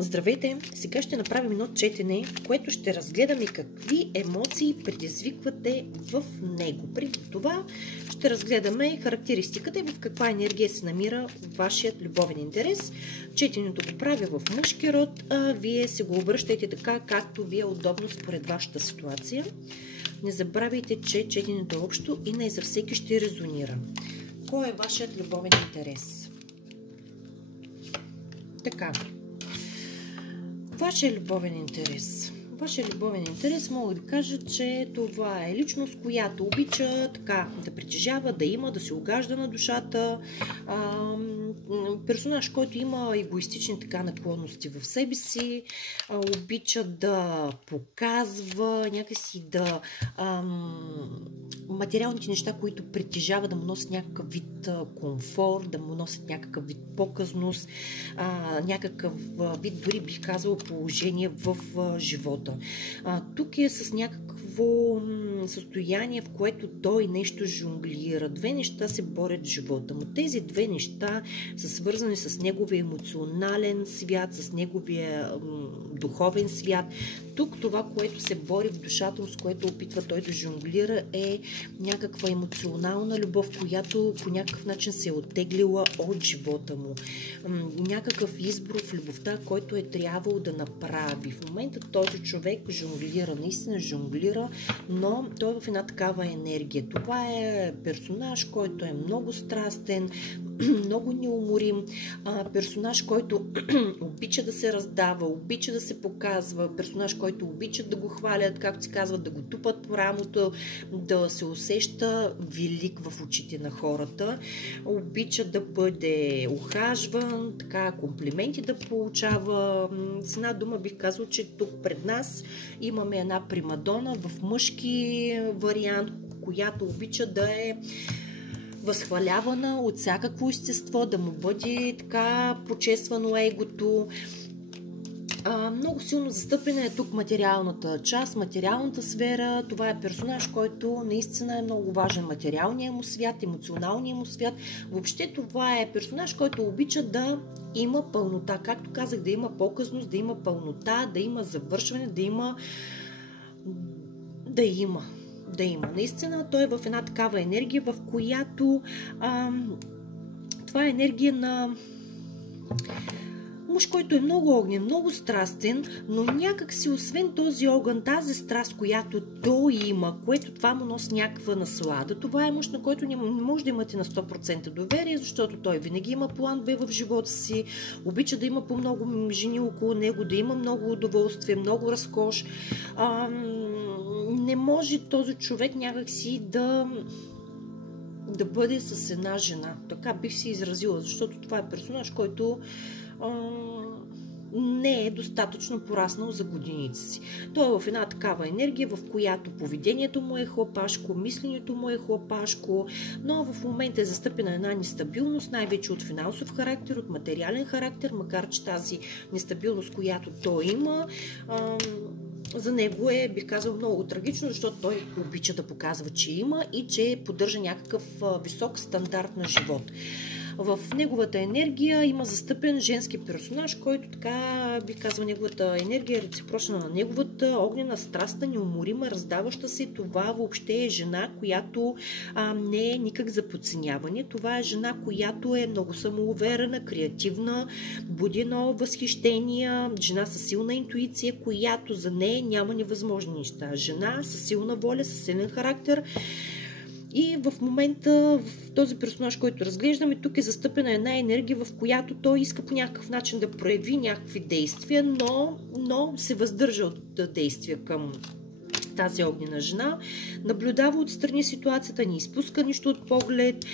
Здравейте! Сега ще направим едно четене, в което ще разгледаме какви емоции предизвиквате в него. Преди това ще разгледаме характеристиката и в каква енергия се намира вашият любовен интерес. Четенето го правя в мъжки род, а вие се го обръщайте така, както ви е удобно според вашата ситуация. Не забравяйте, че четенето е общо и не за всеки ще резонира. Кой е вашият любовен интерес? Така. Вашия любовен интерес. Вашия любовен интерес мога да кажа, че това е личност, която обича така да притежава, да има, да се огажда на душата. Персонаж, който има егоистични така наклонности в себе си, обича да показва, някакси да материалните неща, които притежава, да му носят някакъв вид комфорт, да му носят някакъв вид показност, някакъв вид, дори бих казала, положение в живота. Тук е с някакво състояние, в което той нещо жонглира. Две неща се борят в живота му. Тези две неща са свързани с неговия емоционален свят, с неговия духовен свят. Тук това, което се бори в душата му, с което опитва той да жонглира, е някаква емоционална любов, която по някакъв начин се е оттеглила от живота му. Някакъв избор в любовта, който е трябвало да направи. В момента този човек жонглира, наистина жонглира, но той е в една такава енергия. Това е персонаж, който е много страстен, много неуморим, персонаж, който обича да се раздава, обича да се показва, персонаж, който обича да го хвалят, както се казва, да го тупат по рамото, да се усеща велик в очите на хората, обича да бъде ухажван, така комплименти да получава. С една дума бих казал, че тук пред нас имаме една примадона в мъжки вариант, която обича да е възхвалявана от всякакво естество, да му бъде така почествано егото. Много силно застъпена е тук материалната част, материалната сфера. Това е персонаж, който наистина е много важен. Материалният му свят, емоционалният му свят. Въобще това е персонаж, който обича да има пълнота. Както казах, да има показност, да има пълнота, да има завършване, да има. Наистина той е в една такава енергия, в която това е енергия на мъж, който е много огнен, много страстен, но някак си освен този огън, тази страст, която той има, което това му носи някаква наслада, това е мъж, на който не може да имате на 100% доверие, защото той винаги има план Б в живота си, обича да има по много жени около него, да има много удоволствие, много разкош. Не може този човек някакси да бъде с една жена. Така бих се изразила, защото това е персонаж, който не е достатъчно пораснал за годините си. Той е в една такава енергия, в която поведението му е хлапашко, мисленето му е хлапашко, но в момента е застъпена една нестабилност, най-вече от финансов характер, от материален характер, макар че тази нестабилност, която той има, за него е, бих казал, много трагично, защото той обича да показва, че има и че поддържа някакъв висок стандарт на живот. В неговата енергия има застъпен женски персонаж, който така, бих казал, неговата енергия е реципрочна на неговата огнена, страстна, неуморима, раздаваща се. Това въобще е жена, която не е никак за подценяване. Това е жена, която е много самоуверена, креативна, буди едно възхищение, жена със силна интуиция, която за нея няма невъзможни неща. Жена със силна воля, със силен характер. И в момента в този персонаж, който разглеждаме, тук е застъпена една енергия, в която той иска по някакъв начин да прояви някакви действия, но се въздържа от действия към тази огнена жена, наблюдава отстрани ситуацията, не изпуска нищо от поглед,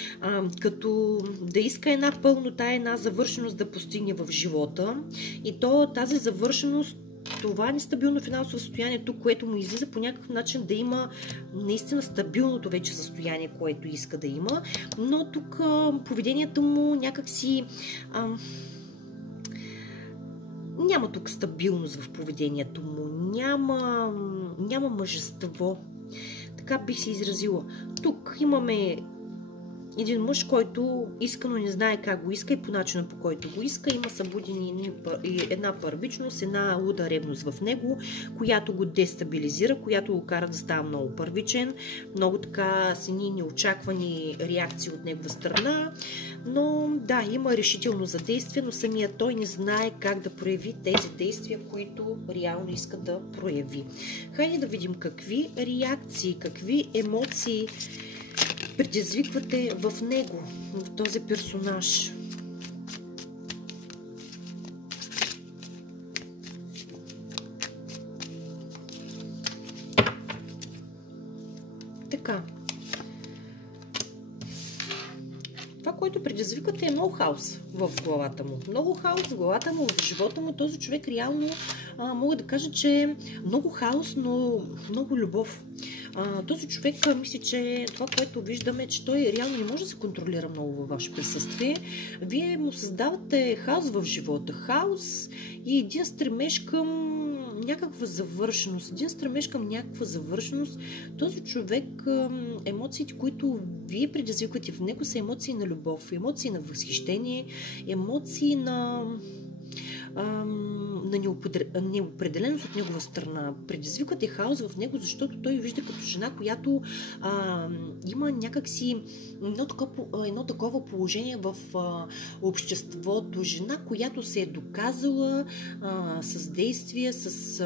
като да иска една пълнота, една завършеност да постигне в живота. И тази завършеност, това нестабилно финансово състояние тук, което му излиза по някакъв начин да има наистина стабилното вече състояние, което иска да има, но тук поведението му някакси няма тук стабилност в поведението му, няма мъжество. Така бих се изразила. Тук имаме един мъж, който иска, но не знае как го иска и по начина, по който го иска. Има събудени една първичност, една луда ревност в него, която го дестабилизира, която го кара да става много първичен, много така сини неочаквани реакции от негова страна. Но да, има решително за действие, но самият той не знае как да прояви тези действия, които реално иска да прояви. Хайде да видим какви реакции, какви емоции предизвиквате в него, в този персонаж. Така. Това, което предизвиквате, е много хаос в главата му. Много хаос в главата му, в живота му. Този човек реално мога да кажа, че е много хаос, но много любов. Този човек мисли, че това, което виждаме, че той реално не може да се контролира много във ваше присъствие. Вие му създавате хаос в живота. Хаос и един стремеж към някаква завършеност. Един стремеж към някаква завършеност. Този човек, емоциите, които вие предизвиквате в него, са емоции на любов, емоции на възхищение, емоции на неопределеност от негова страна. Предизвиквате хаос в него, защото той вижда като жена, която има някакси едно такова положение в обществото. Жена, която се е доказала с действия, с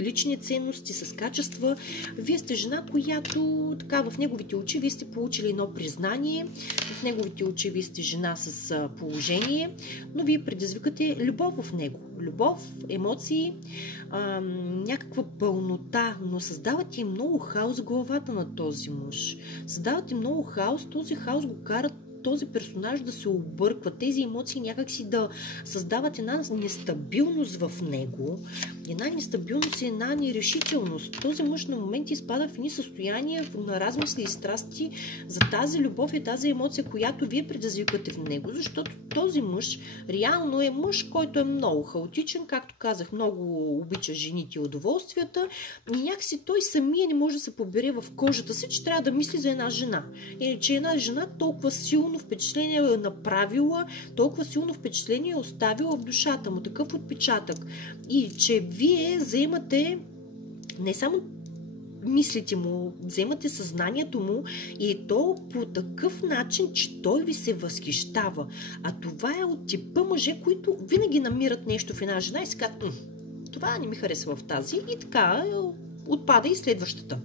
лични ценности, с качества. Вие сте жена, която така в неговите очи вие сте получили едно признание, в неговите очи вие сте жена с положение, но вие предизвикате любов в него. Любов, емоции, някаква пълнота, но създавате и много хаос в главата на този мъж. Създавате много хаос, този хаос го карат този персонаж да се обърква, тези емоции някакси да създават една нестабилност в него, една нестабилност и една нерешителност. Този мъж на моменти изпада в едни състояния на размисли и страсти за тази любов и тази емоция, която вие предизвиквате в него, защото този мъж реално е мъж, който е много хаотичен, както казах, много обича жените и удоволствията и някакси той самия не може да се побере в кожата си, че трябва да мисли за една жена. Или че една жена толкова силно впечатление е направила, толкова силно впечатление е оставила в душата му, такъв отпечатък. И че вие вземате не само мислите му, вземате съзнанието му и то по такъв начин, че той ви се възхищава. А това е от типа мъже, които винаги намират нещо в една жена и си казват, това не ми харесва в тази и така отпада и следващата.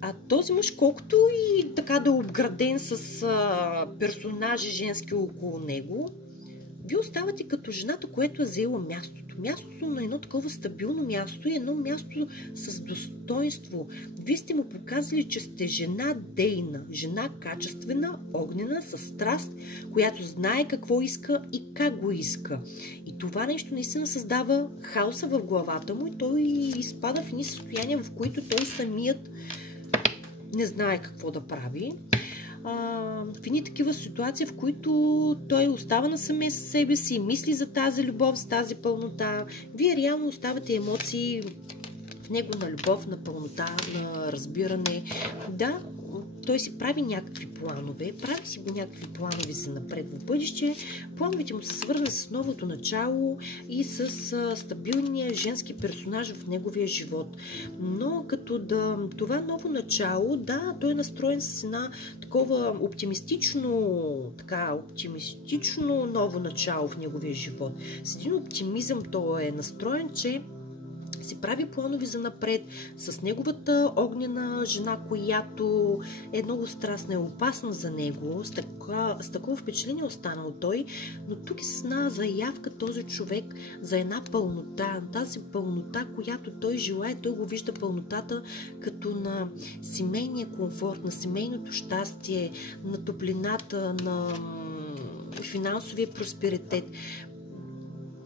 А този мъж, колкото и така да е обграден с персонажи женски около него, вие оставате като жената, която е заела мястото. Мястото на едно такова стабилно място и едно място с достоинство. Вие сте му показали, че сте жена дейна, жена качествена, огнена, с страст, която знае какво иска и как го иска. И това нещо наистина създава хаоса в главата му и той изпада в едни състояния, в които той самият не знае какво да прави. В едни такива ситуации, в които той остава насаме с себе си и мисли за тази любов, за тази пълнота. Вие реално оставате емоции в него на любов, на пълнота, на разбиране. Да, той си прави някакви планове, прави си някакви планове за напред в бъдеще. Плановете му са свързани с новото начало и с стабилния женски персонаж в неговия живот. Но като това ново начало, да, той е настроен с една такова оптимистично ново начало в неговия живот. С един оптимизъм той е настроен, че си прави планови за напред с неговата огнена жена, която е много страстна и опасна за него. С такова впечатление останал той, но тук е с една заявка този човек за една пълнота. Тази пълнота, която той желае, той го вижда пълнотата като на семейния комфорт, на семейното щастие, на топлината, на финансовия просперитет.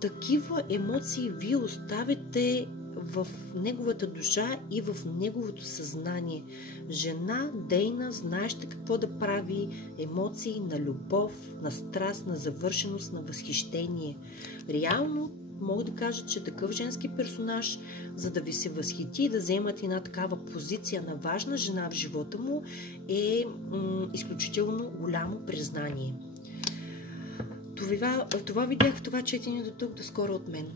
Такива емоции вие оставите в неговата душа и в неговото съзнание. Жена дейна, знаеща какво да прави, емоции на любов, на страст, на завършеност, на възхищение. Реално мога да кажа, че такъв женски персонаж, за да ви се възхити и да вземат една такава позиция на важна жена в живота му, е изключително голямо признание. Това видях в това четене до тук. До скоро от мен.